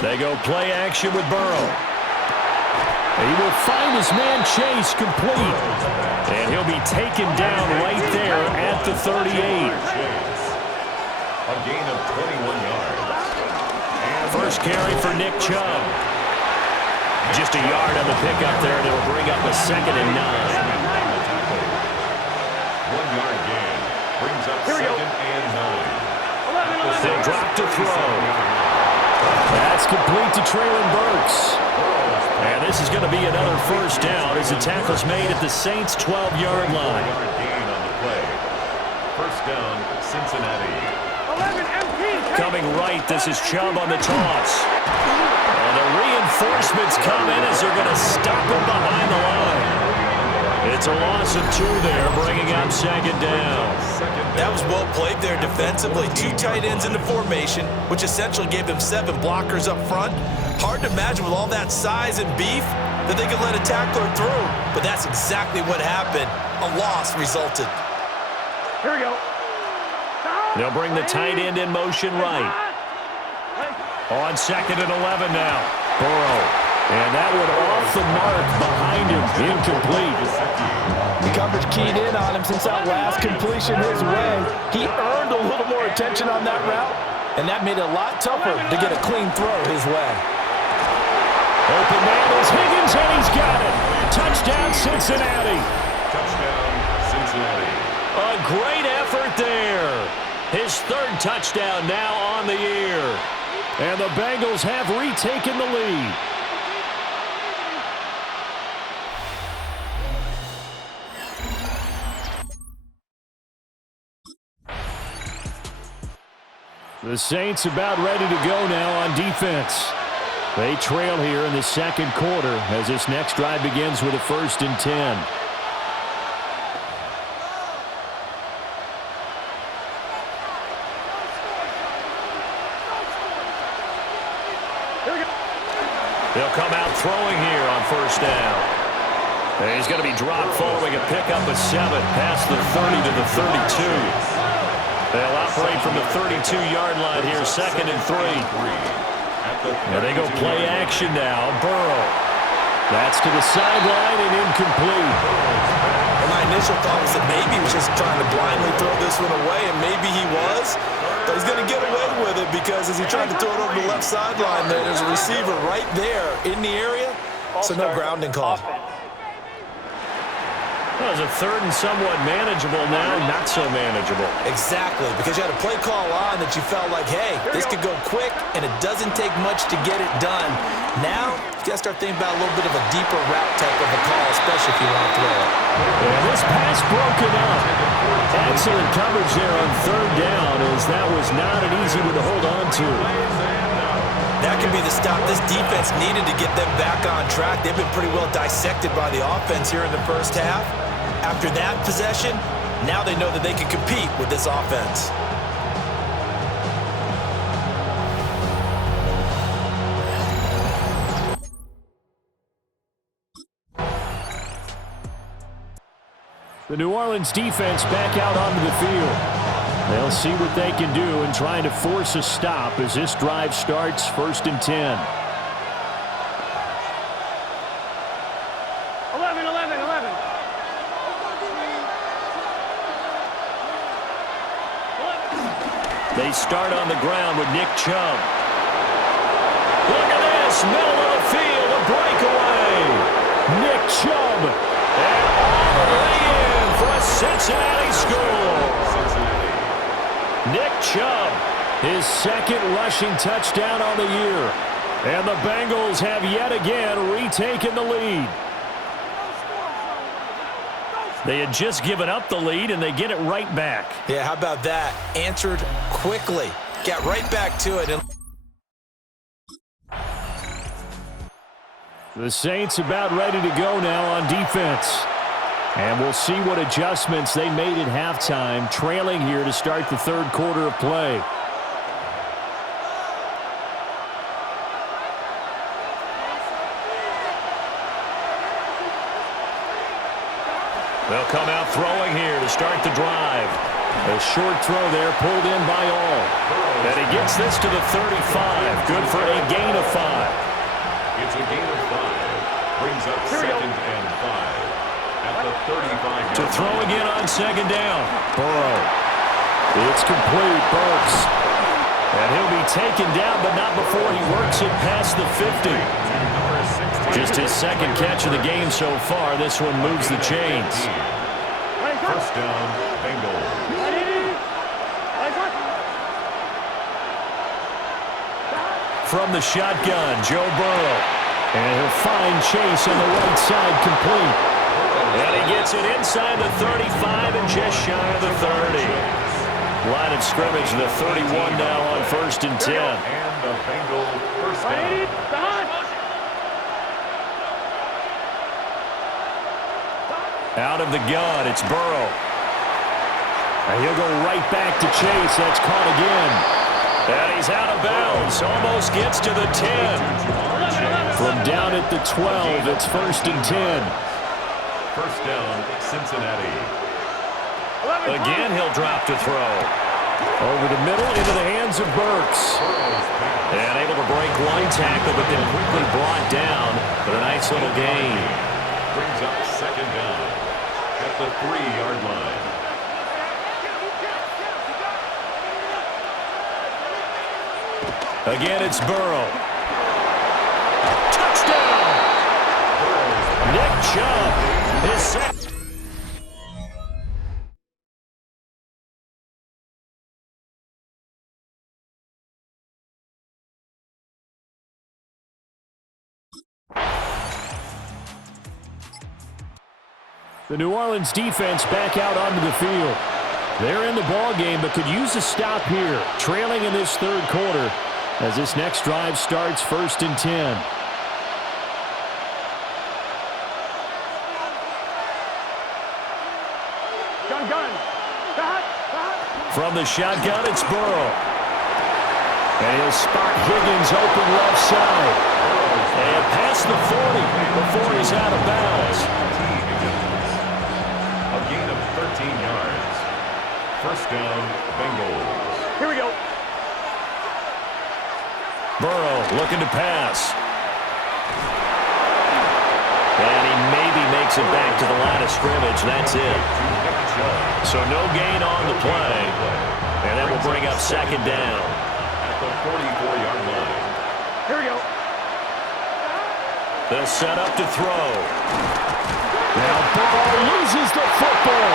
They go play action with Burrow. He will find his man Chase complete. And he'll be taken down right there at the 38. A gain of 21 yards. First carry for Nick Chubb. Just a yard on the pickup there, and it'll bring up a 2nd and 9. 1 yard gain. Brings up 2nd and 9. They'll drop to throw. That's complete to Traylon Burks. And this is going to be another first down as the tackle's made at the Saints' 12-yard line. First down, Cincinnati. Coming right, this is Chubb on the toss. And the reinforcements come in as they're going to stop him behind the line. It's a loss of 2 there, bringing up 2nd down. That was well played there defensively. 2 tight ends in the formation, which essentially gave them 7 blockers up front. Hard to imagine with all that size and beef that they could let a tackler through. But that's exactly what happened. A loss resulted. Here we go. They'll bring the tight end in motion right. On 2nd and 11 now. Burrow. And that one off the mark behind him. Incomplete. The coverage keyed in on him since that last completion his way. He earned a little more attention on that route, and that made it a lot tougher to get a clean throw his way. Open man is Higgins, and he's got it. Touchdown, Cincinnati. Touchdown, Cincinnati. A great effort there. His 3rd touchdown now on the year. And the Bengals have retaken the lead. The Saints about ready to go now on defense. They trail here in the 2nd quarter as this next drive begins with a 1st and 10. They'll come out throwing here on 1st down. And he's going to be dropped following a pickup of 7 past the 30 to the 32. They'll operate from the 32-yard line here, 2nd and 3. And they go play action now. Burrow. That's to the sideline and incomplete. And my initial thought was that maybe he was just trying to blindly throw this one away, and maybe he was. But he's going to get away with it because as he tried to throw it over the left sideline, there's a receiver right there in the area, so no grounding call. Well, it was a 3rd and somewhat manageable now, not so manageable. Exactly, because you had a play call on that you felt like, hey, this could go quick, and it doesn't take much to get it done. Now, you got to start thinking about a little bit of a deeper route type of a call, especially if you want to throw it. And this pass broken up. Excellent coverage there on 3rd down, as that was not an easy one to hold on to. That can be the stop this defense needed to get them back on track. They've been pretty well dissected by the offense here in the first half. After that possession, now they know that they can compete with this offense. The New Orleans defense back out onto the field. They'll see what they can do in trying to force a stop as this drive starts 1st and 10. 11. They start on the ground with Nick Chubb. Look at this, middle of the field, a breakaway. Nick Chubb, and all the way in for a Cincinnati score. Nick Chubb, his 2nd rushing touchdown on the year. And the Bengals have yet again retaken the lead. They had just given up the lead, and they get it right back. Yeah, how about that? Answered quickly. Got right back to it. The Saints about ready to go now on defense. And we'll see what adjustments they made at halftime, trailing here to start the 3rd quarter of play. They'll come out throwing here to start the drive. A short throw there, pulled in by all. And he gets this to the 35. Good for a gain of 5. It's a gain of 5. Brings up second and 5. At the 35. To throw again on second down. Burrow. It's complete. Burks. And he'll be taken down, but not before he works it past the 50. Just his second catch of the game so far. This one moves the chains. First down, Bengals. From the shotgun, Joe Burrow. And he'll find Chase on the right side, complete. And he gets it inside the 35 and just shy of the 30. Line of scrimmage, the 31 now on 1st and 10. And the Bengals first down. Out of the gun, it's Burrow. And he'll go right back to Chase. That's caught again. And he's out of bounds. Almost gets to the 10. From down at the 12, it's 1st and 10. First down, Cincinnati. Again, he'll drop to throw. Over the middle, into the hands of Burks. And able to break one tackle, but then quickly brought down with a nice little gain. Brings up second down at the 3-yard line. Again, it's Burrow. Touchdown! Nick Chubb, his second. The New Orleans defense back out onto the field. They're in the ball game, but could use a stop here, trailing in this third quarter as this next drive starts 1st and 10. From the shotgun, it's Burrow. And he'll spot Higgins open left side. And past the 40 before he's out of bounds. A gain of 13 yards. First down, Bengals. Here we go. Burrow looking to pass. And he maybe makes it back to the line of scrimmage. That's it. So no gain on the play. And that will bring up second down. At the 44-yard line. Here we go. They'll set up to throw. Now Burrow loses the football.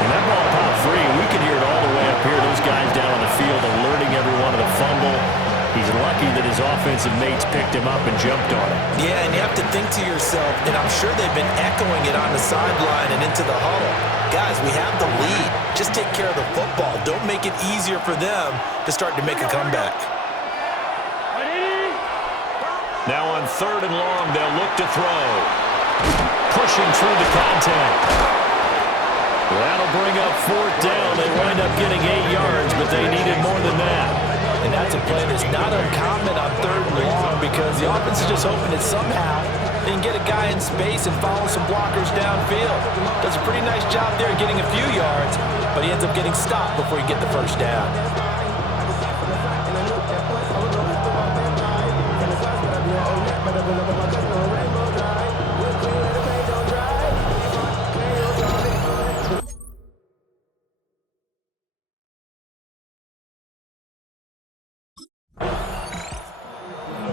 And that ball popped free. We can hear it all the way up here. Those guys down on the field alerting everyone of the fumble. He's lucky that his offensive mates picked him up and jumped on it. Yeah, and you have to think to yourself, and I'm sure they've been echoing it on the sideline and into the huddle. Guys, we have the lead. Just take care of the football. Don't make it easier for them to start to make a comeback. Now on 3rd and long, they'll look to throw. Pushing through the contact. That'll bring up 4th down. They wind up getting 8 yards, but they needed more than that. And that's a play that's not uncommon on 3rd and long because the offense is just hoping that somehow they can get a guy in space and follow some blockers downfield. Does a pretty nice job there getting a few yards, but he ends up getting stopped before he gets the first down.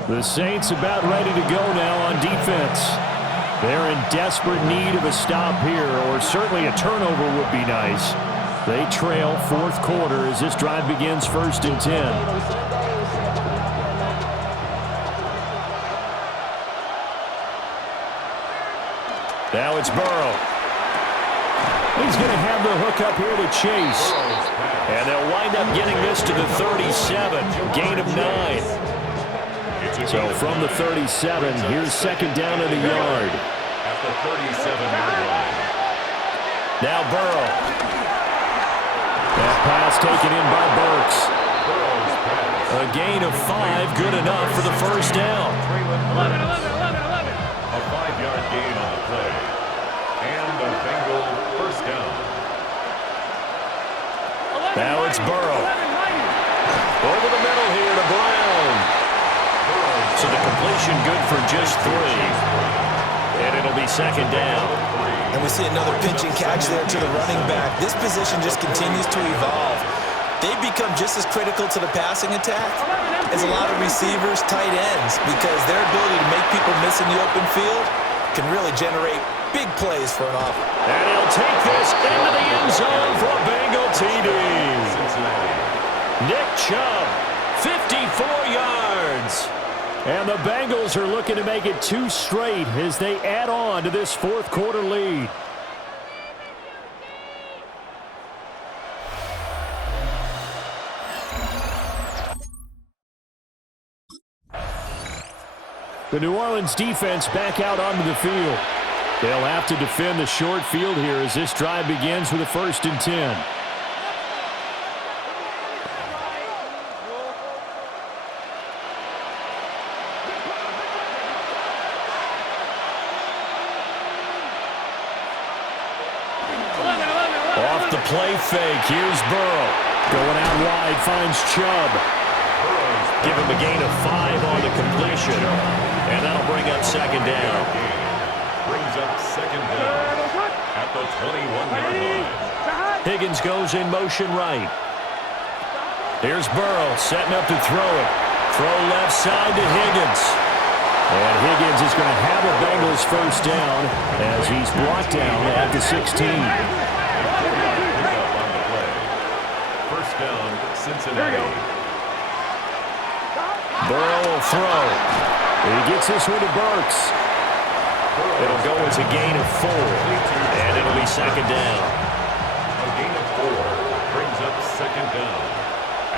The Saints about ready to go now on defense. They're in desperate need of a stop here, or certainly a turnover would be nice. They trail 4th quarter as this drive begins 1st and 10. Now it's Burrow. He's going to have the hook up here to Chase. And they'll wind up getting this to the 37, gain of 9. So from the 37, here's second down in the yard. At the 37-yard line. Now Burrow. That pass taken in by Burks. A gain of 5, good enough for the first down. 11. A 5-yard gain on the play. And the Bengals first down. Now it's Burrow. Over the middle here to Brown. So the completion good for just 3. And it'll be second down. And we see another pitch and catch there to the running back. This position just continues to evolve. They've become just as critical to the passing attack as a lot of receivers, tight ends, because their ability to make people miss in the open field can really generate big plays for an offense. And he'll take this into the end zone for a Bengal TD. Nick Chubb, 54 yards. And the Bengals are looking to make it 2 straight as they add on to this fourth quarter lead. The New Orleans defense back out onto the field. They'll have to defend the short field here as this drive begins with a 1st and 10. Off the play fake, here's Burrow. Going out wide, finds Chubb. Give him a gain of 5 on the completion. And that'll bring up second down. Brings up second down at the 21-yard line. Higgins goes in motion right. Here's Burrow setting up to throw it. Throw left side to Higgins. And Higgins is going to have a Bengals first down as he's brought down at the 16. First down, Cincinnati. Burrow will throw. He gets this one to Burks. It'll go as a gain of 4. And it'll be second down. A gain of 4 brings up second down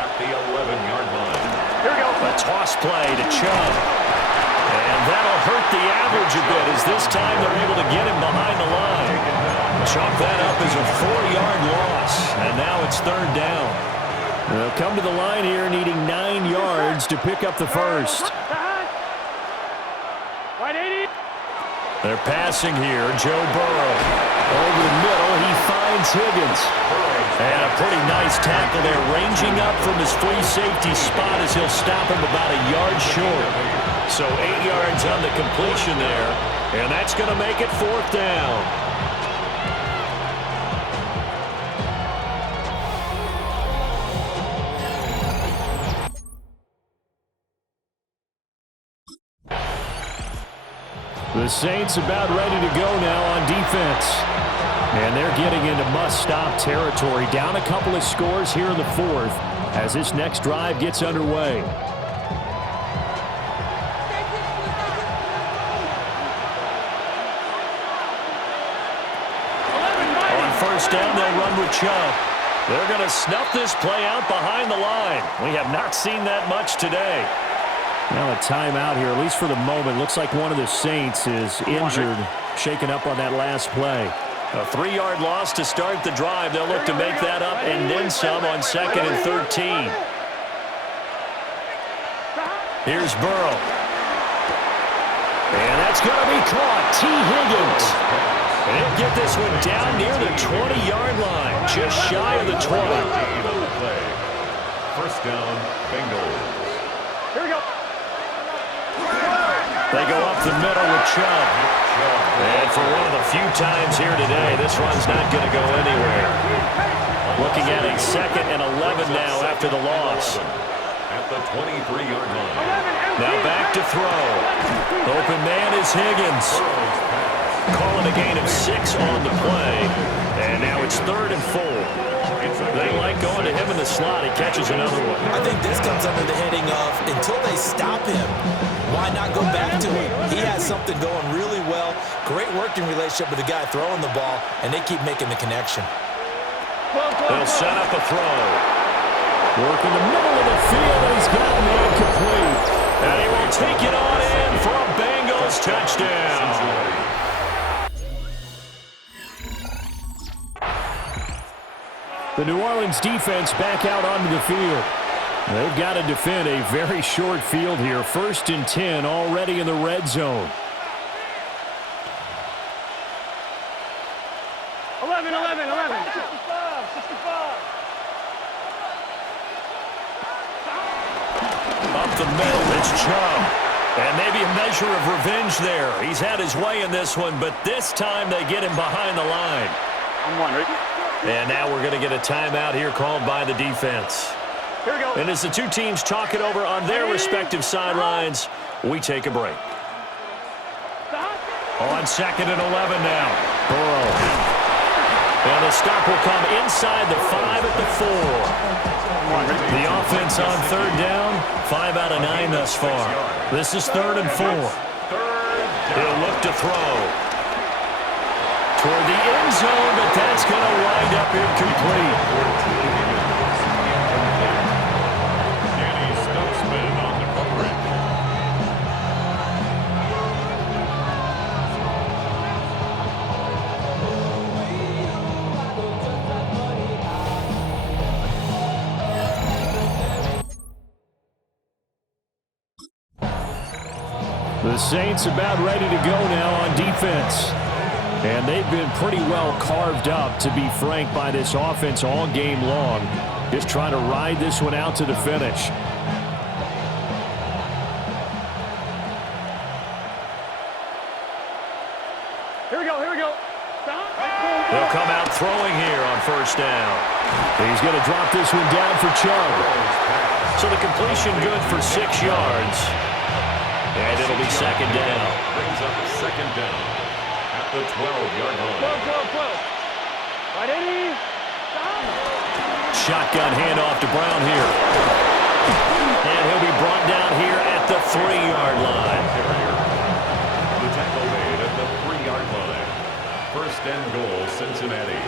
at the 11-yard line. Here we go. A toss play to Chubb. And that'll hurt the average a bit as this time they're able to get him behind the line. Chalk that up as a 4-yard loss. And now it's third down. They'll come to the line here needing 9 yards to pick up the first. They're passing here. Joe Burrow. Over the middle, he finds Higgins. And a pretty nice tackle there, ranging up from his free safety spot as he'll stop him about a yard short. So 8 yards on the completion there, and that's going to make it fourth down. The Saints about ready to go now on defense. And they're getting into must-stop territory. Down a couple of scores here in the fourth as this next drive gets underway. On first down, they'll run with Chubb. They're going to snuff this play out behind the line. We have not seen that much today. Now a timeout here, at least for the moment. Looks like one of the Saints is injured, shaken up on that last play. A 3-yard loss to start the drive. They'll look to make that up and then some on 2nd and 13. Here's Burrow. And that's going to be caught. T. Higgins. And he'll get this one down near the 20-yard line, just shy of the 20. First down, Bengals. Here we go. They go up the middle with Chubb. And for one of the few times here today, this run's not going to go anywhere. Looking at a 2nd and 11 now after the loss. At the 23-yard line. Now back to throw. Open man is Higgins. Calling a gain of 6 on the play. And now it's 3rd and 4. They like going to him in the slot. He catches another one. I think this comes under the heading of until they stop him, why not go back to him? He has something going really well. Great working relationship with the guy throwing the ball, and they keep making the connection. They'll set up a throw. Work in the middle of the field, and he's got man complete. And he will take it on in for a Bengals touchdown. The New Orleans defense back out onto the field. They've got to defend a very short field here. 1st and 10 already in the red zone. 11. Up the middle, it's Chubb. And maybe a measure of revenge there. He's had his way in this one, but this time they get him behind the line. I'm wondering. And now we're going to get a timeout here called by the defense. Here we go. And as the two teams talk it over on their respective sidelines, we take a break. On 2nd and 11 now. Burrow. And the stop will come inside the 5 at the 4. The offense on 3rd down, 5 out of 9 thus far. This is 3rd and 4. He'll look to throw. Toward the end zone, but that's going to wind up incomplete. Danny Stutzman on the coverage. The Saints about ready to go now on defense. And they've been pretty well carved up, to be frank, by this offense all game long. Just trying to ride this one out to the finish. Here we go. Here we go. They'll come out throwing here on 1st down. He's going to drop this one down for Chubb. So the completion good for 6 yards. And it'll be 2nd down. Brings up 2nd down at the 12-yard line. 12. Right, Eddie. Shotgun handoff to Brown here. And he'll be brought down here at the 3-yard line. The tackle made at the 3-yard line. 1st and goal, Cincinnati.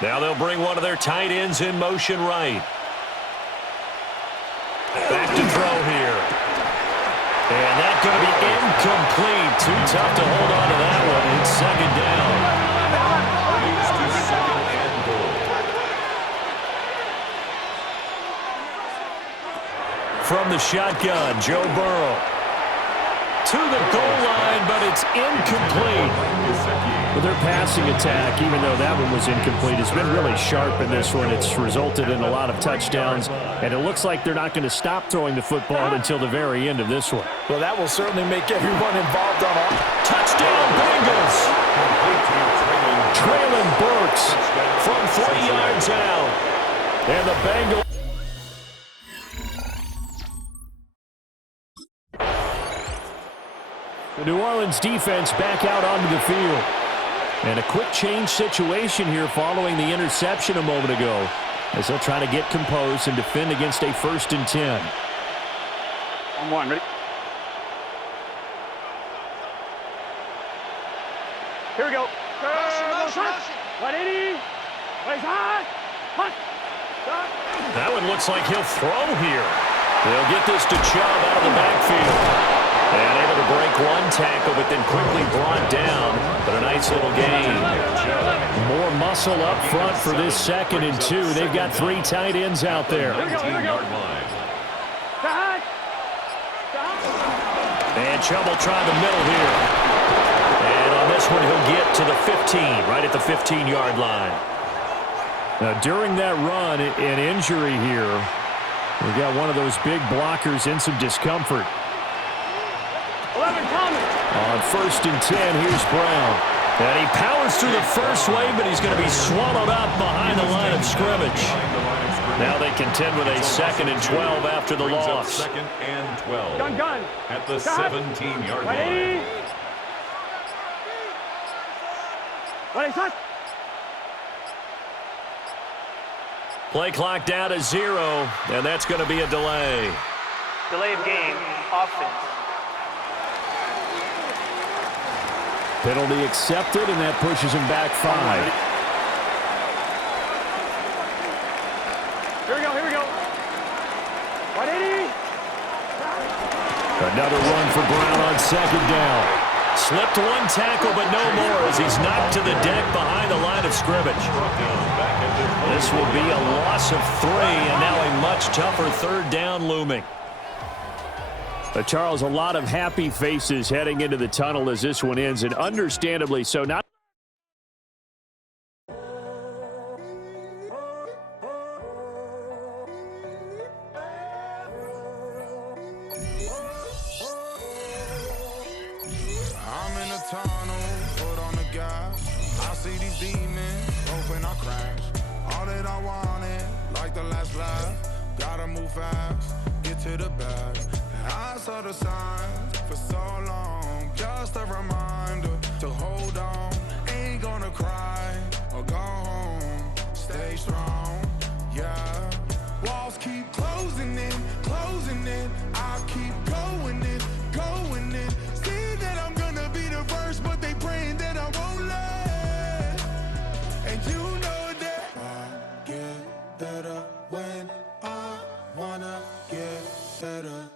Now they'll bring one of their tight ends in motion right. Back to throw here. And that's going to be incomplete. Too tough to hold on to that one. It's 2nd down. Moves to 2nd and goal. From the shotgun, Joe Burrow. To the goal line, but it's incomplete. Well, their passing attack, even though that one was incomplete, has been really sharp in this one. It's resulted in a lot of touchdowns, and it looks like they're not going to stop throwing the football until the very end of this one. Well, that will certainly make everyone involved on all. Touchdown, Bengals! Traylon Burks from 3 yards out. And the Bengals. The New Orleans defense back out onto the field. And a quick change situation here following the interception a moment ago, as they'll try to get composed and defend against a 1st and 10. I'm one. Ready? Here we go. Right, Eddie. Right, high. Hunt. That one looks like he'll throw here. They'll get this to Chubb out of the backfield. And able to break one tackle, but then quickly brought down. But a nice little gain. More muscle up front for this 2nd and 2. They've got 3 tight ends out there. 19-yard line. And Chubb will try the middle here. And on this one, he'll get to the 15, right at the 15-yard line. Now, during that run, an injury here. We've got one of those big blockers in some discomfort. 11 coming. On 1st and 10, here's Brown. And he powers through the first wave, but he's going to be swallowed up behind the line of scrimmage. Now they contend with a 2nd and 12 after the loss. 2nd and 12. Gun. At the 17-yard line. Ready, set. Play clock down to 0, and that's going to be a delay. Delay of game. Offense. Penalty accepted, and that pushes him back 5. Here we go. Right, Eddie. Another run for Brown on 2nd down. Slipped one tackle, but no more as he's knocked to the deck behind the line of scrimmage. This will be a loss of 3, and now a much tougher 3rd down looming. Charles, a lot of happy faces heading into the tunnel as this one ends, and understandably so. Not fast, get to the bag. I saw the signs for so long, just a reminder to hold on. Ain't gonna cry or go home, stay strong, yeah. Walls keep closing in, I keep going in, see that I'm gonna be the first, but they praying that I won't let. And you know that I get better when I wanna get better.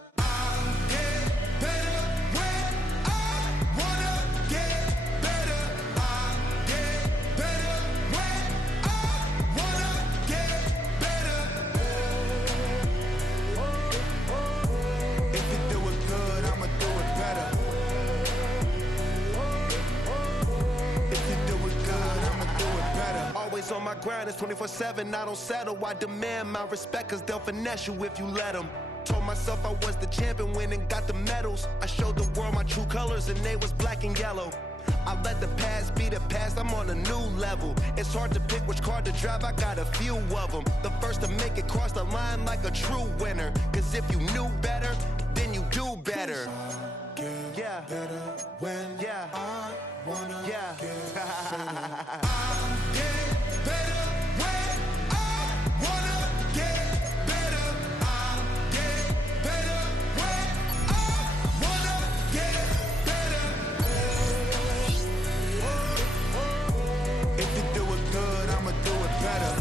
On my grind, it's 24/7, I don't settle. I demand my respect, cause they'll finesse you if you let them. Told myself I was the champion, went and got the medals. I showed the world my true colors and they was black and yellow. I let the past be the past, I'm on a new level. It's hard to pick which car to drive, I got a few of them. The first to make it cross the line like a true winner. Cause if you knew better, then you do better. Yeah. Better when I wanna get better. Better when I wanna get better. I'll get better when I wanna get better. If you do it good, I'ma do it better.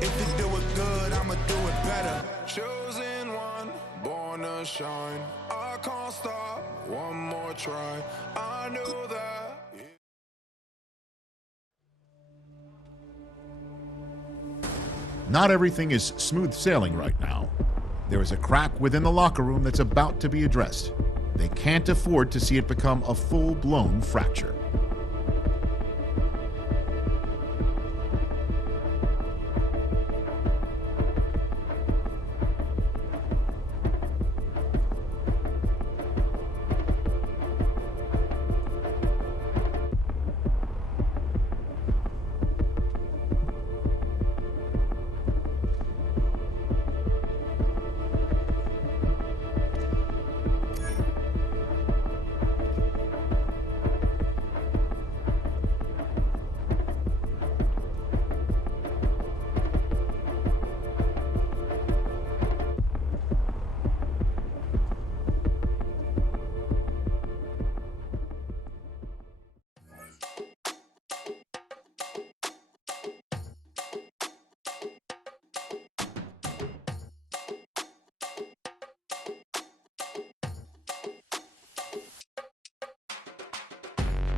If you do it good, I'ma do it better. Chosen one, born to shine. I can't stop, one more try. I knew that. Not everything is smooth sailing right now. There is a crack within the locker room that's about to be addressed. They can't afford to see it become a full-blown fracture.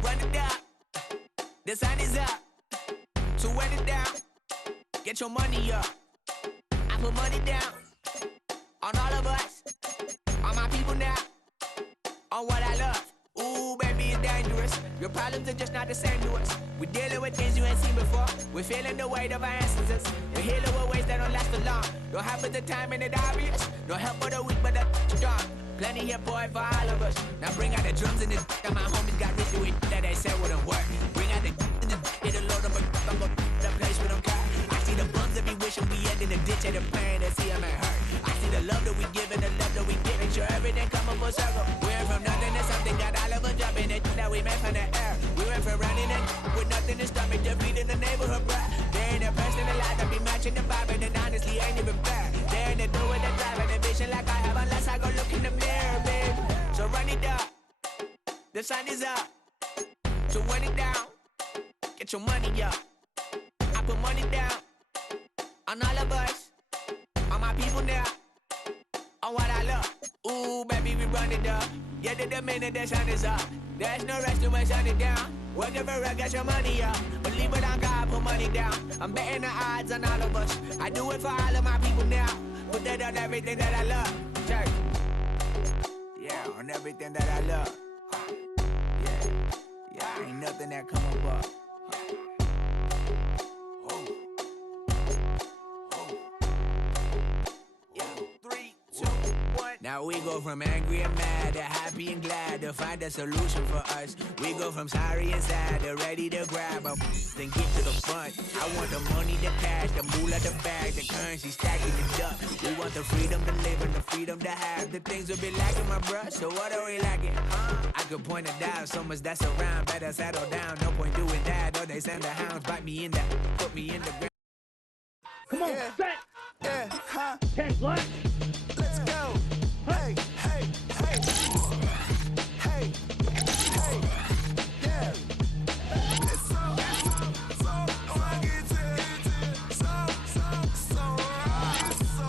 Run it down, the sun is up, so run it down, get your money up. I put money down on all of us, on my people now, on what I love. Ooh, baby, it's dangerous. Your problems are just not the same to us. We're dealing with things you ain't seen before. We're feeling the weight of our ancestors. We're healing with ways that don't last for long. Don't have but the time and the obvious. No help for the weak, but the strong. Plenty here, boy, for all of us. Now bring out the drums and the and my homies got rich to it that they said wouldn't work. Bring out the and the load up I'm gonna the place with them car. I see the bums that be wishing we end in the ditch and the pain that see them ain't hurt. I see the love that we give and the love that we give. Make sure everything come up full circle. We're from nothing to something, got all of us jumping it that we made from the air. We went from running it with nothing to stomach, just beat in the neighborhood, bruh. There ain't a person alive that be matching the vibe, and honestly ain't even fair. There ain't a do with the drive and the vision like I have unless I go look in the mirror, babe. So run it up, the sun is up. So run it down, get your money up. I put money down on all of us, on my people now, on what I love. Ooh, baby, we run it up. Yeah, the minute the sun is up, there's no rest to shut it down. Working for real, get your money up. Believe it on God, put money down. I'm betting the odds on all of us. I do it for all of my people now. Put that on everything that I love. Church. Yeah, on everything that I love. Yeah, ain't nothing that come above. Now we go from angry and mad to happy and glad to find a solution for us. We go from sorry and sad to ready to grab a then get to the front. I want the money, the cash, the moolah, the bag, the currency stacking it up. We want the freedom to live and the freedom to have the things we'll be lacking, my bruh. So what are we lacking? I could point it out, so much that's around. Better settle down, no point doing that. Or they send the hounds, bite me in that, put me in the ground. Come on, set. Yeah, huh? 10 left. Let's go. Hey, hey, hey. Hey, hey, yeah. It's so rugged, so right. It's so right. It's so rugged, so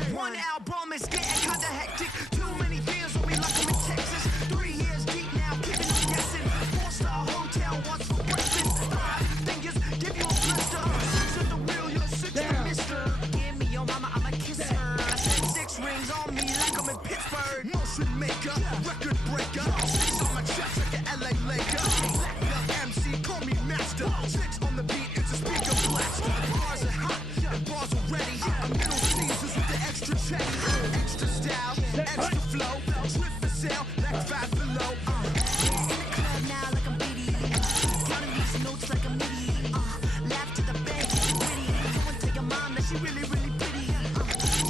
right. 1 album is getting kinda hectic. Too many beers when we lock 'em in Texas. 3 years deep now, keeping them guessing. 4-star hotel, what's for breakfast? 5 fingers, give you a blister. 6 at the wheel, you're a 6 mister. Give me your mama, I'ma kiss her. I said 6 rings on me like I'm in Pittsburgh. Motion maker, record breaker. 6 on my chest like an LA Laker. Black belt MC, call me master. 6 on the beat, it's a speaker blaster. Bars are hot, and bars are ready. I'm Middle Caesars with the extra check. Extra style, extra flow. Drift for sale, like 5 below. In the club now like I'm BD. Counting these notes like I'm MIDI. Laugh to the bank, it's witty. Go and tell your mom that she really, really pretty.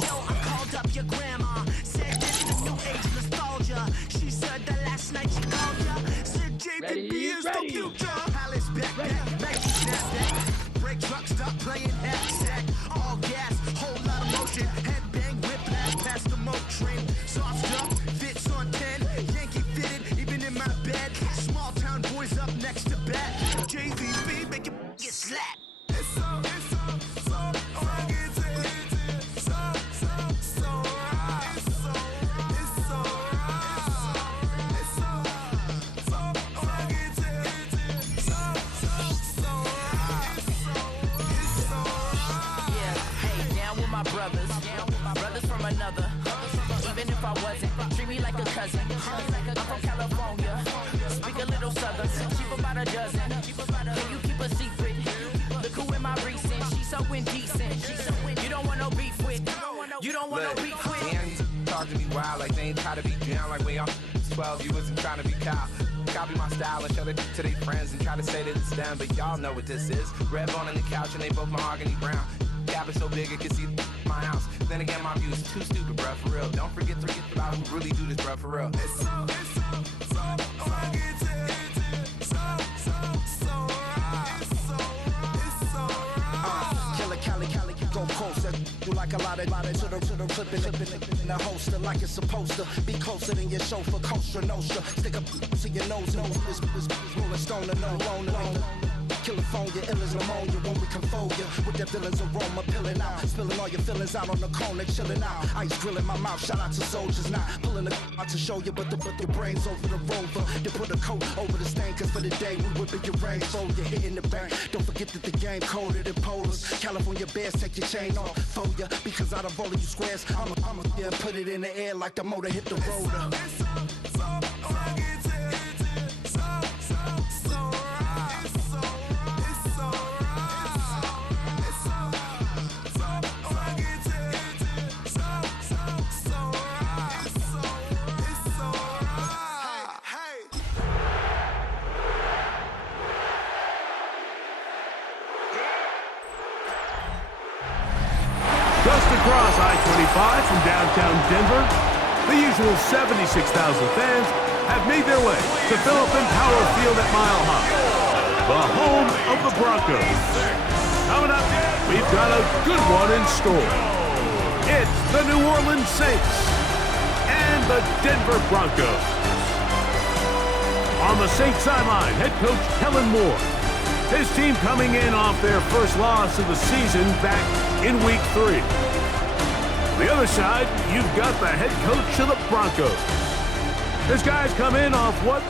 Yo, I called up your grandma. Said this the new age of nostalgia. She said that last night she called ya. Said JBB is the future. Palace backpack, Nike snapback. Break truck, stop playing half sack. All gas, whole lot of motion. Headbang, whiplash, past the moat train. Soft stuff, fits on 10. Yankee fitted, even in my bed. Small town boys up next to bat. JVB, make it get slapped. It's so rugged, so right. It's so right. It's so right. It's so rugged, so right. Yeah, hey, down with my brothers from another. Even if I wasn't, treat me like a cousin. I'm from California, speak a little southern. Cheap about a dozen. Can you keep a secret? Look who in my recent. She's so indecent. You don't want no beef with. You don't want no beef with. Damn, talk to me wild like they ain't try to be down like when y'all 12, you wasn't trying to be Kyle. Copy my style and show it to their friends and try to say that it's them, but y'all know what this is. Red bone on the couch and they both mahogany brown. Gap is so big it can see my house. Then again, my view is too stupid, bruh, for real. Don't forget about who really do this, bruh, for real. It's so rugged, so right. It's so right. Killer Cali, go coast. Do like a lot of to the clipping in the holster like it's supposed to be closer than your chauffeur. Coaster Nostra, stick up to your nose. This rolling stone and no alone. California, ill as pneumonia when we confold you with that villain's aroma, pilling out, spilling all your feelings out on the corner, chilling out. Ice grilling my mouth, shout out to soldiers, not pulling the out to show you, but the brains over the rover. They put a coat over the stain, cause for the day we whipping your range, so you're hitting the bank. Don't forget that the game colder than polars. California bears, take your chain off for ya, because out of all of you squares, I'ma yeah, put it in the air like the motor hit the rotor. It's so rugged, so right. It's so Just across I-25 from downtown Denver, the usual 76,000 fans have made their way to Philip Power Field at Mile High, the home of the Broncos. Coming up, we've got a good one in store. It's the New Orleans Saints and the Denver Broncos. On the Saints sideline, head coach Kellen Moore. His team coming in off their first loss of the season back in Week 3. On the other side, you've got the head coach of the Broncos. This guy's come in off what?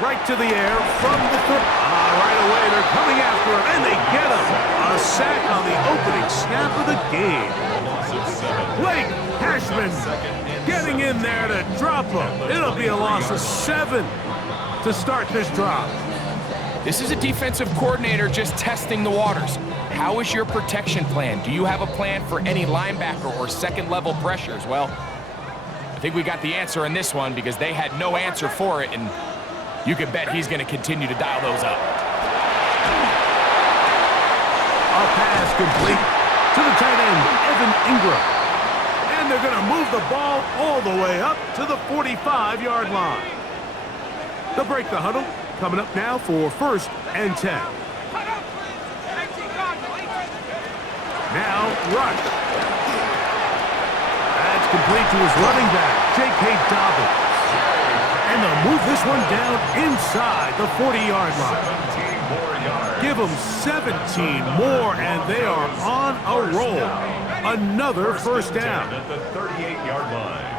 Right to the air from the right away, they're coming after him, and they get him. A sack on the opening snap of the game. Blake Cashman getting in there to drop him. It'll be a loss of 7 to start this drive. This is a defensive coordinator just testing the waters. How is your protection plan? Do you have a plan for any linebacker or second-level pressures? Well, I think we got the answer in this one because they had no answer for it, and you can bet he's going to continue to dial those up. A pass complete to the tight end, Evan Ingram. And they're going to move the ball all the way up to the 45-yard line. They'll break the huddle. Coming up now for 1st and 10. Now, rush. That's complete to his running back, J.K. Dobbins. And they'll move this one down inside the 40-yard line. Give them 17 more, and they are on a roll. Another first down. At the 38-yard line.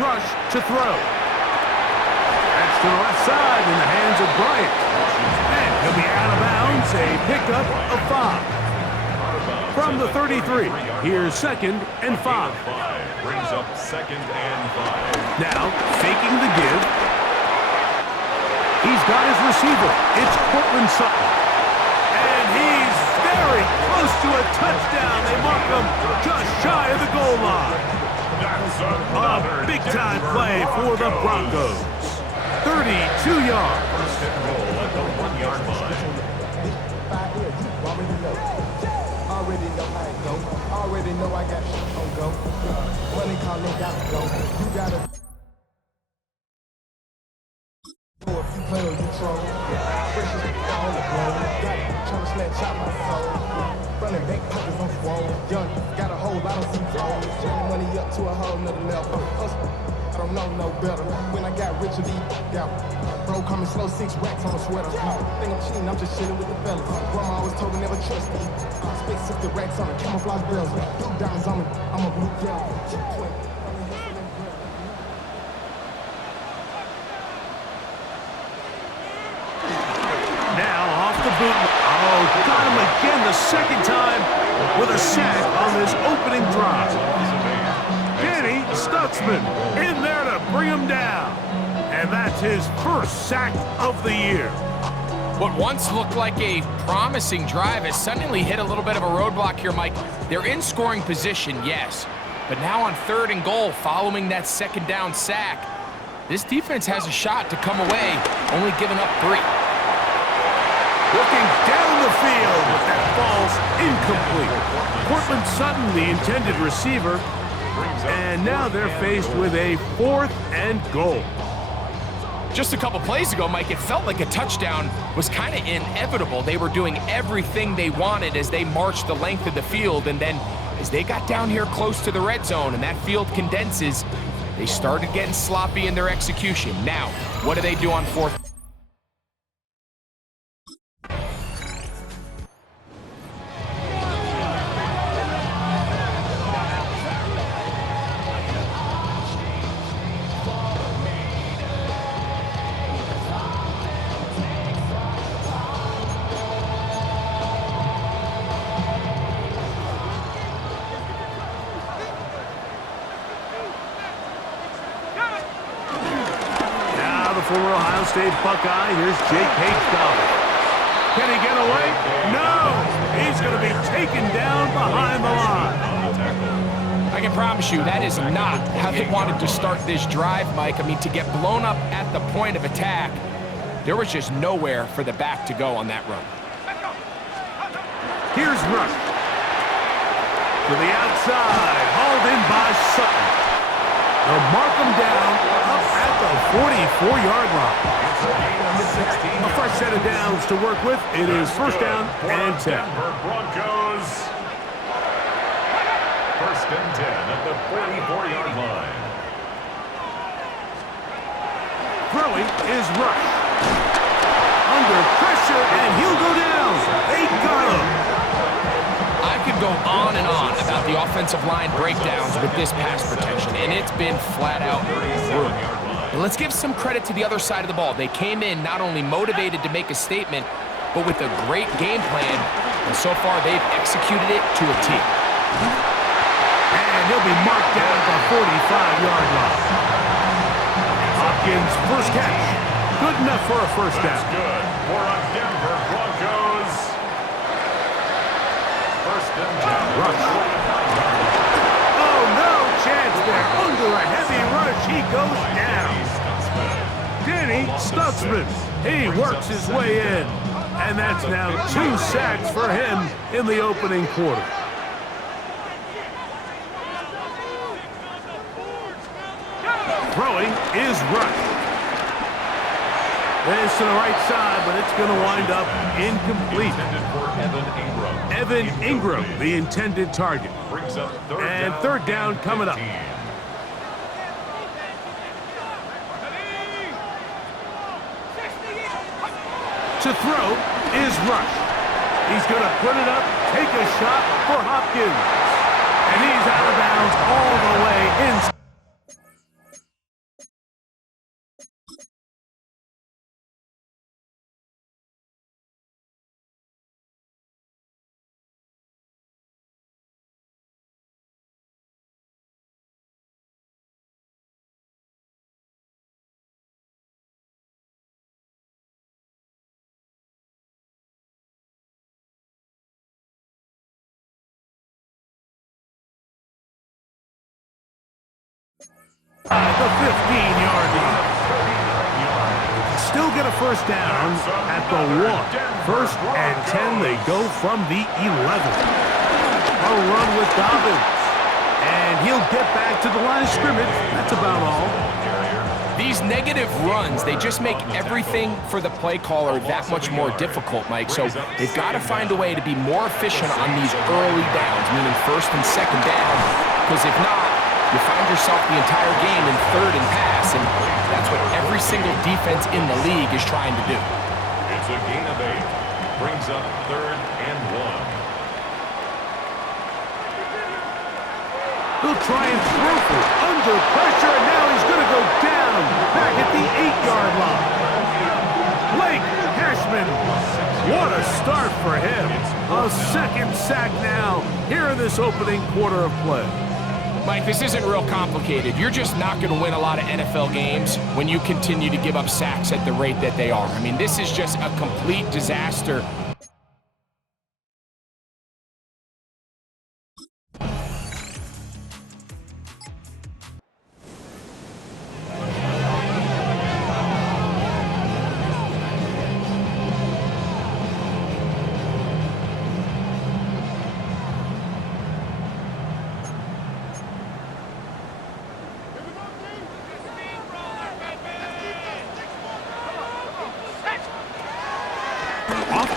Rush to throw. That's to the left side in the hands of Bryant. And he'll be out of bounds, a pickup of 5. From the 33, here's 2nd and 5. Brings up 2nd and 5. Now, faking the give. He's got his receiver. It's Cortland Sutton. And he's very close to a touchdown. They mark him just shy of the goal line. A big-time play for the Broncos. 32 yards. First and goal at the 1-yard line. Already know how it go. Already know I got shit on go. Money calling, gotta go. You gotta. If you play or you troll, fresh as on the floor. Trying to snatch out my soul. Running back pockets on swole. Young, got a whole lot of C-zones. Turning money up to a whole nother level. I don't know no better. When I got rich, bro, coming slow, 6 racks on a sweater. Think I'm cheating, I'm just chilling with the fellas. Grandma always told me never trust me. Spit 60 racks on the camouflage bells. Blue diamonds on me, I'm a blue girl. Now off the boot. Oh, got him again the 2nd time with a sack on this opening drive. Danny Stutzman in there to bring him down. And that's his 1st sack of the year. What once looked like a promising drive has suddenly hit a little bit of a roadblock here, Mike. They're in scoring position, yes. But now on 3rd and goal, following that 2nd down sack, this defense has a shot to come away, only giving up 3. Looking down the field, but that falls incomplete. Cortland Sutton, the intended receiver, and now they're faced with a 4th and goal. Just a couple plays ago, Mike, it felt like a touchdown was kind of inevitable. They were doing everything they wanted as they marched the length of the field, and then as they got down here close to the red zone and that field condenses, they started getting sloppy in their execution. Now, what do they do on 4th? Former Ohio State Buckeye, here's J.K. Dobbins. Can he get away? No! He's going to be taken down behind the line. I can promise you that is not how they wanted to start this drive, Mike. I mean, to get blown up at the point of attack, there was just nowhere for the back to go on that run. Here's Rush. To the outside, hauled in by Sutton. They'll mark him down up at the 44-yard line. A fresh set of downs to work with. It is 1st down and 10. Denver Broncos. 1st and 10 at the 44-yard line. Throwing is Rush. Under pressure, and he'll go down. They got him. I could go on and on about the the offensive line breakdowns with this pass protection, and it's been flat out brutal. But let's give some credit to the other side of the ball. They came in not only motivated to make a statement, but with a great game plan, and so far they've executed it to a T. And he'll be marked down at the 45-yard line. Hopkins' first catch. Good enough for a first down. That's good for a Denver Broncos. First and 10. Rush. Oh, no chance there. Under a heavy rush, he goes down. Danny Stutzman. He works his way in. And that's now 2 sacks for him in the opening quarter. Throwing is Rush. This to the right side, but it's going to wind up incomplete. Evan Ingram, the intended target. And third down coming up. To throw is Rush. He's going to put it up, take a shot for Hopkins. And he's out of bounds all the way inside. At the 15-yard line. Still get a first down at the 1. First and 10, they go from the 11. A run with Dobbins. And he'll get back to the line of scrimmage. That's about all. These negative runs, they just make everything for the play caller that much more difficult, Mike. So they've got to find a way to be more efficient on these early downs, meaning first and second down. Because if not, you find yourself the entire game in third and pass, and that's what every single defense in the league is trying to do. It's a gain of 8. Brings up third and 1. He'll try and throw for under pressure, and now he's going to go down back at the 8-yard line. Blake Cashman, what a start for him. A second sack now here in this opening quarter of play. Mike, this isn't real complicated. You're just not going to win a lot of NFL games when you continue to give up sacks at the rate that they are. I mean, this is just a complete disaster.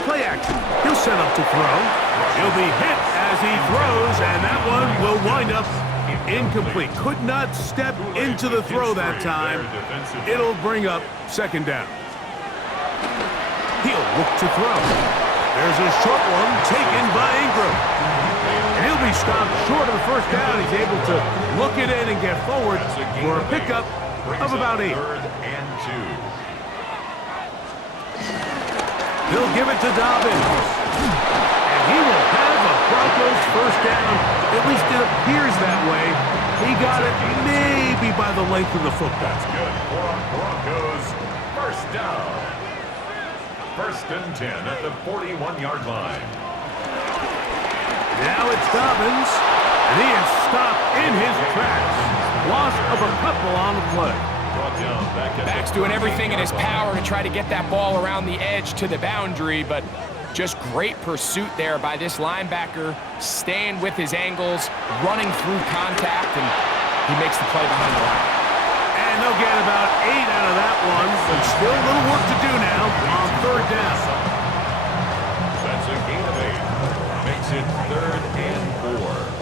Play action. He'll set up to throw. He'll be hit as he throws, and that one will wind up incomplete. Could not step into the throw that time. It'll bring up second down. He'll look to throw. There's a short one taken by Ingram. And he'll be stopped short of the first down. He's able to look it in and get forward for a pickup of about 8. He'll give it to Dobbins. And he will have a Broncos first down. At least it appears that way. He got it maybe by the length of the football. That's good for a Broncos first down. First and 10 at the 41-yard line. Now it's Dobbins. And he is stopped in his tracks. Loss of a couple on the play. Back's doing everything in his power to try to get that ball around the edge to the boundary, but just great pursuit there by this linebacker, staying with his angles, running through contact, and he makes the play behind the line. And they'll get about 8 out of that one, but still a little work to do now on third down. That's a gain of 8. Makes it third and 4.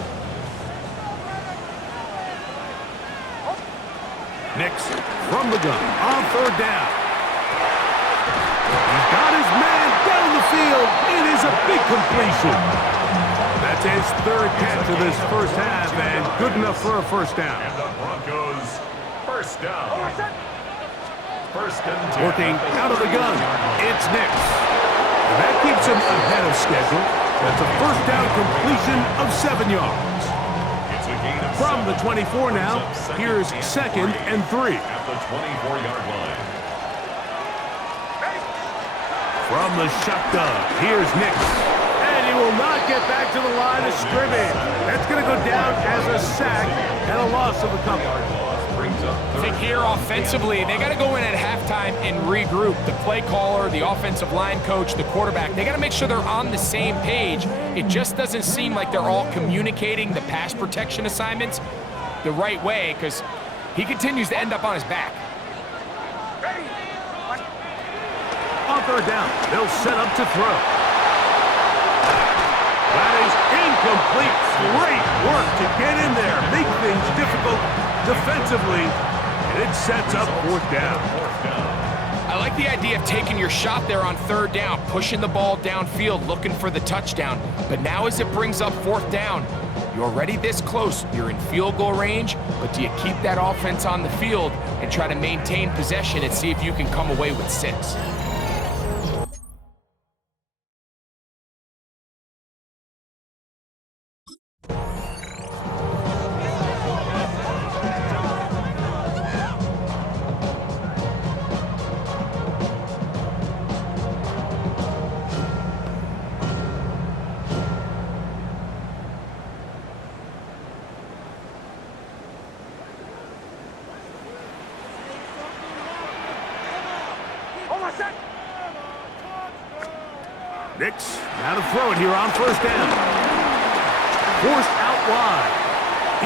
Nix from the gun on third down. He's got his man down the field. It is a big completion. That's It's his third catch of this first half, and good enough for a first down. And the Broncos, first down. First and 10. Working out of the gun, it's Nix. And that keeps him ahead of schedule. That's a first down completion of 7 yards. It's a gain of From the 24 now, here's second and 3. At the 24-yard line. From the shotgun, here's Nix. And he will not get back to the line of scrimmage. That's going to go down as a sack and a loss of a couple. I think here offensively, they got to go in at halftime and regroup. The play caller, the offensive line coach, the quarterback, they got to make sure they're on the same page. It just doesn't seem like they're all communicating the pass protection assignments the right way because he continues to end up on his back. On third down, they'll set up to throw. That is incomplete. Great work to get in there, make things difficult defensively, and it sets up fourth down. I like the idea of taking your shot there on third down, pushing the ball downfield, looking for the touchdown. But now as it brings up fourth down, you're already this close. You're in field goal range, but do you keep that offense on the field and try to maintain possession and see if you can come away with 6? Nix, now to throw it here on first down. Forced out wide.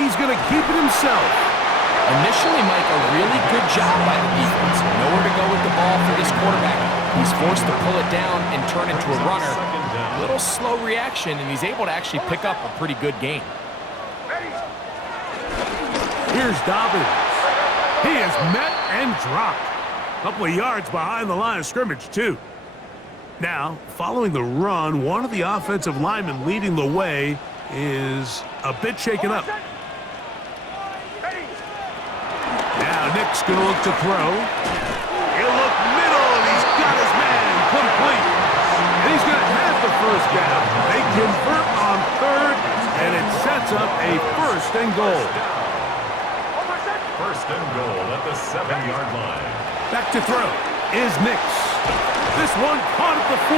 He's going to keep it himself. Initially, Mike, a really good job by the defense. Nowhere to go with the ball for this quarterback. He's forced to pull it down and turn into a runner. A little slow reaction, and he's able to actually pick up a pretty good gain. Here's Dobbins. He is met and dropped. A couple of yards behind the line of scrimmage, too. Now, following the run, one of the offensive linemen leading the way is a bit shaken up. Now, Nick's going to look to throw. He'll look middle, and he's got his man complete. And he's going to have the first down. They convert on third, and it sets up a first and goal. First and goal at the 7-yard line. Back to throw is Nix. This one caught at the 4.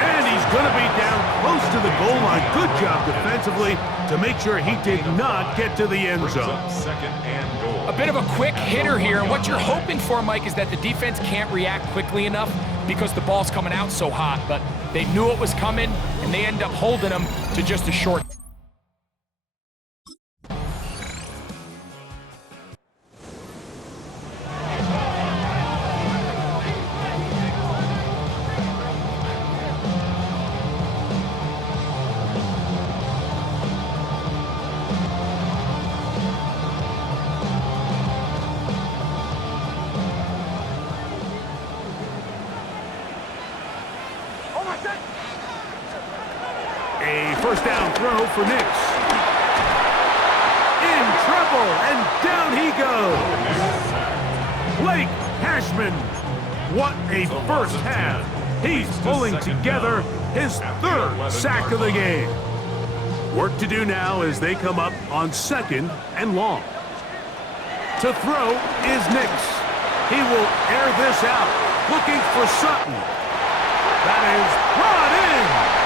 And he's going to be down close to the goal line. Good job defensively to make sure he did not get to the end zone. Second and goal. A bit of a quick hitter here. And what you're hoping for, Mike, is that the defense can't react quickly enough because the ball's coming out so hot. But they knew it was coming, and they end up holding them to just a short. A first down throw for Nix. In trouble, and down he goes. Blake Cashman. What a first half. He's pulling together his third sack of the game. Work to do now as they come up on second and long. To throw is Nix. He will air this out, looking for Sutton. That is brought in.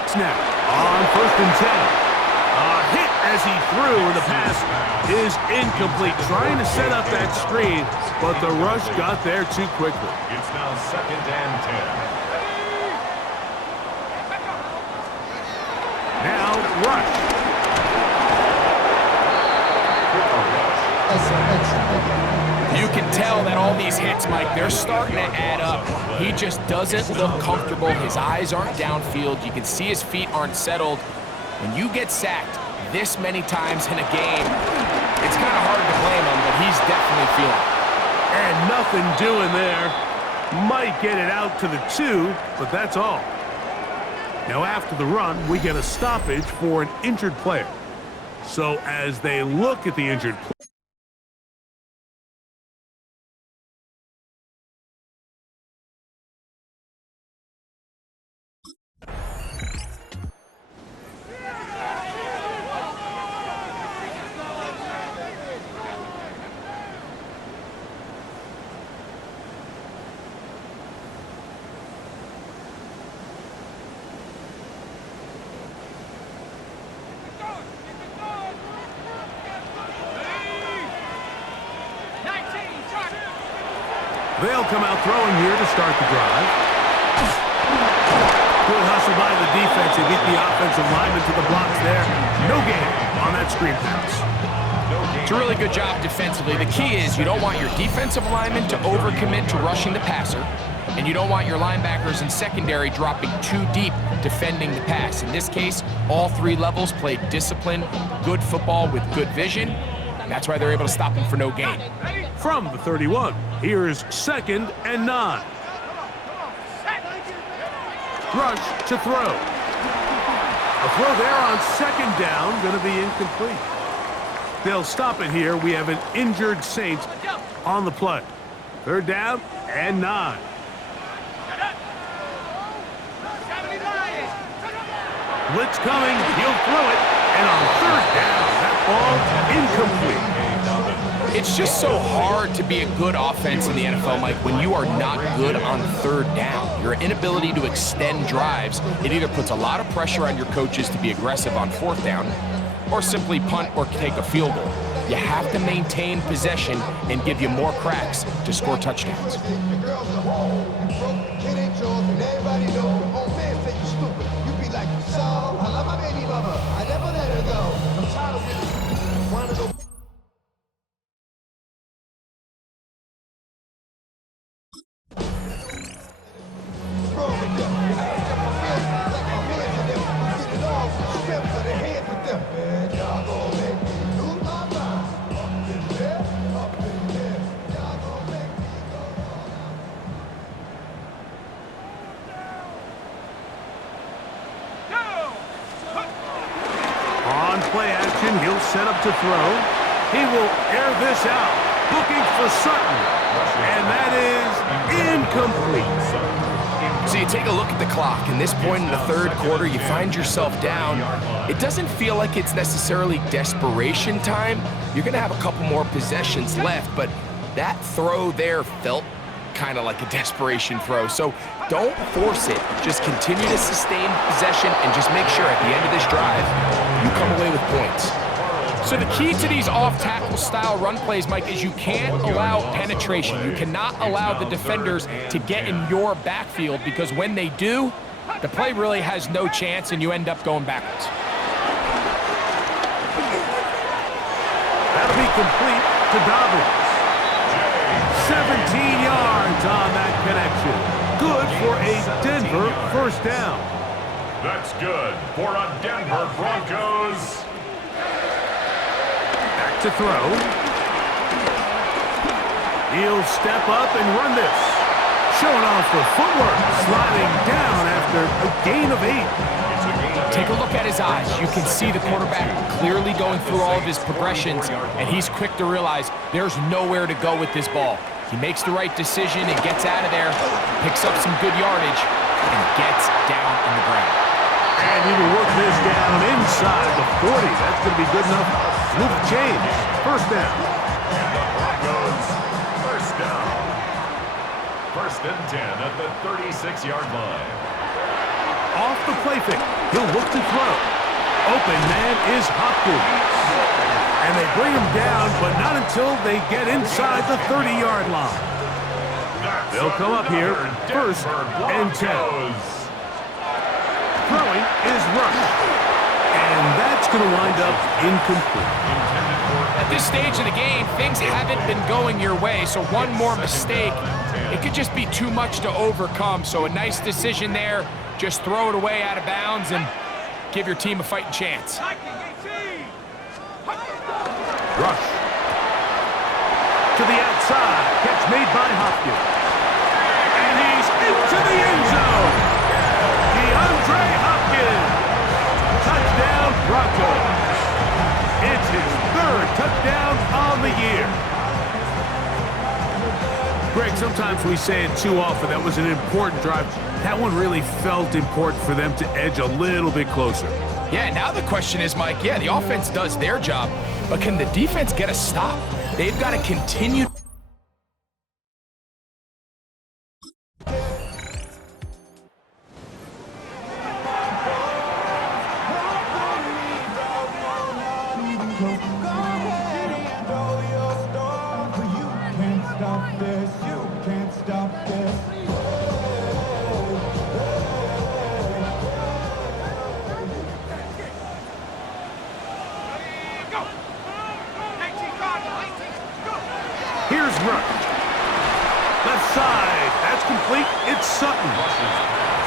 Next snap on 1st and 10. A hit as he threw, and the pass is incomplete. Trying to set up that screen, but the rush got there too quickly. It's now 2nd and 10. Now, rush. You can tell that all these hits, Mike, they're starting to add up. He just doesn't look comfortable. His eyes aren't downfield. You can see his feet aren't settled. When you get sacked this many times in a game, it's kind of hard to blame him, but he's definitely feeling it. And nothing doing there. Might get it out to the 2, but that's all. Now after the run, we get a stoppage for an injured player. So as they look at the injured player, they'll come out throwing here to start the drive. Good hustle by the defense. They beat the offensive lineman to the blocks there. No gain on that screen pass. It's a really good job defensively. The key is you don't want your defensive lineman to overcommit to rushing the passer, and you don't want your linebackers in secondary dropping too deep defending the pass. In this case, all 3 levels played disciplined, good football with good vision. That's why they're able to stop him for no gain. From the 31, here's 2nd and 9. Rush to throw. A throw there on 2nd down, going to be incomplete. They'll stop it here. We have an injured Saint on the play. 3rd down and 9. Blitz coming. He'll throw it. And on 3rd down, that ball incomplete. It's just so hard to be a good offense in the NFL, Mike, when you are not good on 3rd down. Your inability to extend drives, it either puts a lot of pressure on your coaches to be aggressive on 4th down or simply punt or take a field goal. You have to maintain possession and give you more cracks to score touchdowns. Play action, he'll set up to throw. He will air this out, looking for Sutton, and that is incomplete. So you take a look at the clock. In this point in the 3rd quarter, you find yourself down. It doesn't feel like it's necessarily desperation time. You're going to have a couple more possessions left, but that throw there felt kind of like a desperation throw. So don't force it. Just continue to sustain possession and just make sure at the end of this drive, you come away with points. So the key to these off-tackle style run plays, Mike, is you can't allow penetration. You cannot allow the defenders to get in your backfield, because when they do, the play really has no chance and you end up going backwards. That'll be complete to Dobbins. 17 yards on that connection. Good for a Denver 1st down. That's good for a Denver Broncos. Back to throw. He'll step up and run this. Showing off the footwork. Sliding down after a gain of 8. Take a look at his eyes. You can see the quarterback clearly going through all of his progressions, and he's quick to realize there's nowhere to go with this ball. He makes the right decision and gets out of there, picks up some good yardage, and gets down in the ground. And he will work this down inside the 40. That's going to be good enough. Move the change. 1st down. And the Broncos, 1st down. 1st and 10 at the 36-yard line. Off the play fake. He'll look to throw. Open man is Hopkins. And they bring him down, but not until they get inside the 30-yard line. They'll come up here, first and 10. Throwing is Rush. And that's going to wind up incomplete. At this stage of the game, things haven't been going your way, so one more mistake, it could just be too much to overcome. So a nice decision there. Just throw it away out of bounds and give your team a fighting chance. Rush. To the outside. Catch made by Hopkins. And he's into the end zone. DeAndre Hopkins. Touchdown, Broncos. It's his third touchdown on the year. Greg, sometimes we say it too often. That was an important drive. That one really felt important for them to edge a little bit closer. Yeah, now the question is, Mike, yeah, the offense does their job, but can the defense get a stop? They've got to continue. Here's Rush. Left side. That's complete. It's Sutton.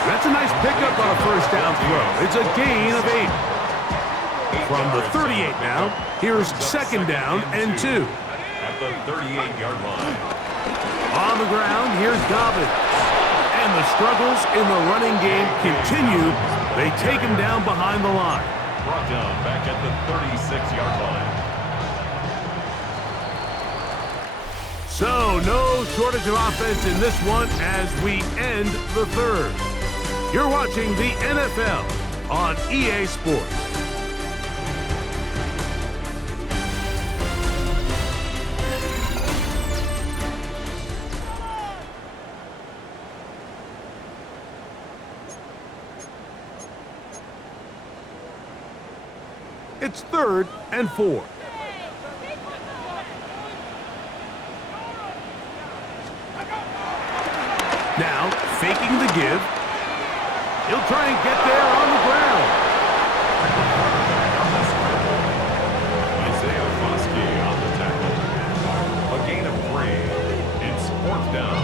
That's a nice pickup on a first down throw. It's a gain of 8. From the 38 now, here's second down and 2. At the 38-yard line. On the ground, here's Dobbins. And the struggles in the running game continue. They take him down behind the line. Brought down back at the 36-yard line. So, no shortage of offense in this one as we end the third. You're watching the NFL on EA Sports. It's 3rd and 4. Now, faking the give. He'll try and get there on the ground. Isaiah Foskey on the tackle. A gain of 3. It's 4th down.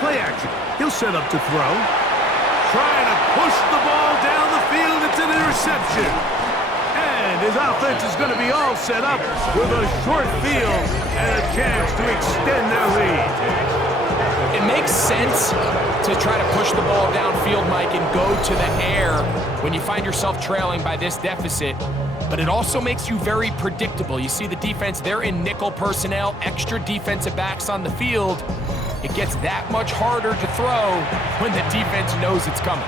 Play action. He'll set up to throw. Trying to push the ball down the field. It's an interception. And his offense is going to be all set up with a short field and a chance to extend their lead. It makes sense to try to push the ball downfield, Mike, and go to the air when you find yourself trailing by this deficit. But it also makes you very predictable. You see the defense, they're in nickel personnel, extra defensive backs on the field. It gets that much harder to throw when the defense knows it's coming.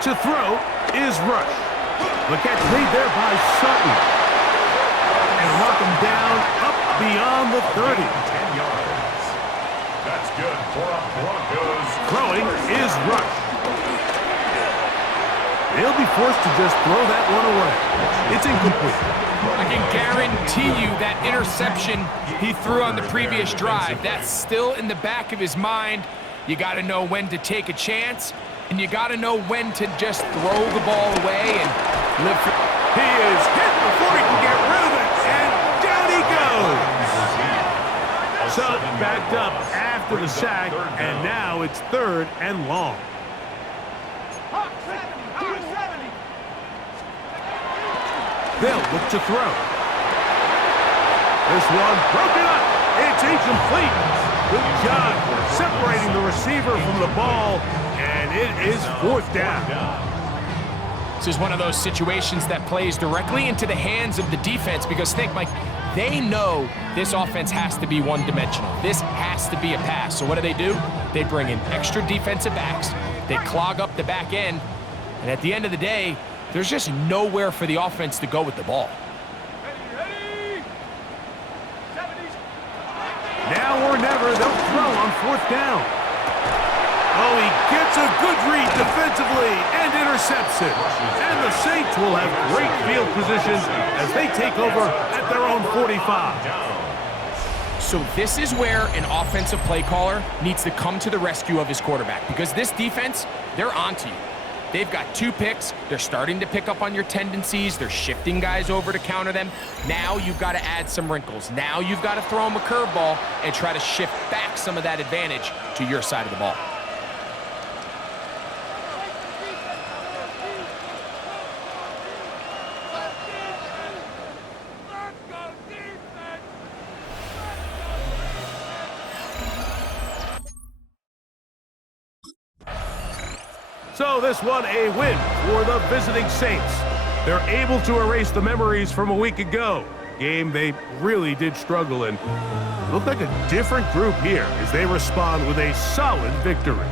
To throw is Rush. The catch made there by Sutton. And knock him down up beyond the 30. 10 yards. That's good for a Broncos. Throwing is Rush. They'll be forced to just throw that one away. It's incomplete. I can guarantee you that interception he threw on the previous drive, that's still in the back of his mind. You got to know when to take a chance, and you got to know when to just throw the ball away and live for. He is hit before he can get rid of it, and down he goes. So backed up after the sack, and now it's 3rd and long. They'll look to throw. This one broken up. It's incomplete. Good job separating the receiver from the ball, and it is 4th down. This is one of those situations that plays directly into the hands of the defense because think, Mike, they know this offense has to be one-dimensional. This has to be a pass. So what do? They bring in extra defensive backs. They clog up the back end. And at the end of the day, there's just nowhere for the offense to go with the ball. Now or never, they'll throw on 4th down. Oh, he gets a good read defensively and intercepts it. And the Saints will have great field position as they take over at their own 45. So this is where an offensive play caller needs to come to the rescue of his quarterback because this defense, they're onto you. They've got 2 picks. They're starting to pick up on your tendencies. They're shifting guys over to counter them. Now you've got to add some wrinkles. Now you've got to throw them a curveball and try to shift back some of that advantage to your side of the ball. So this one a win for the visiting Saints. They're able to erase the memories from a week ago. Game they really did struggle in. Look like a different group here as they respond with a solid victory.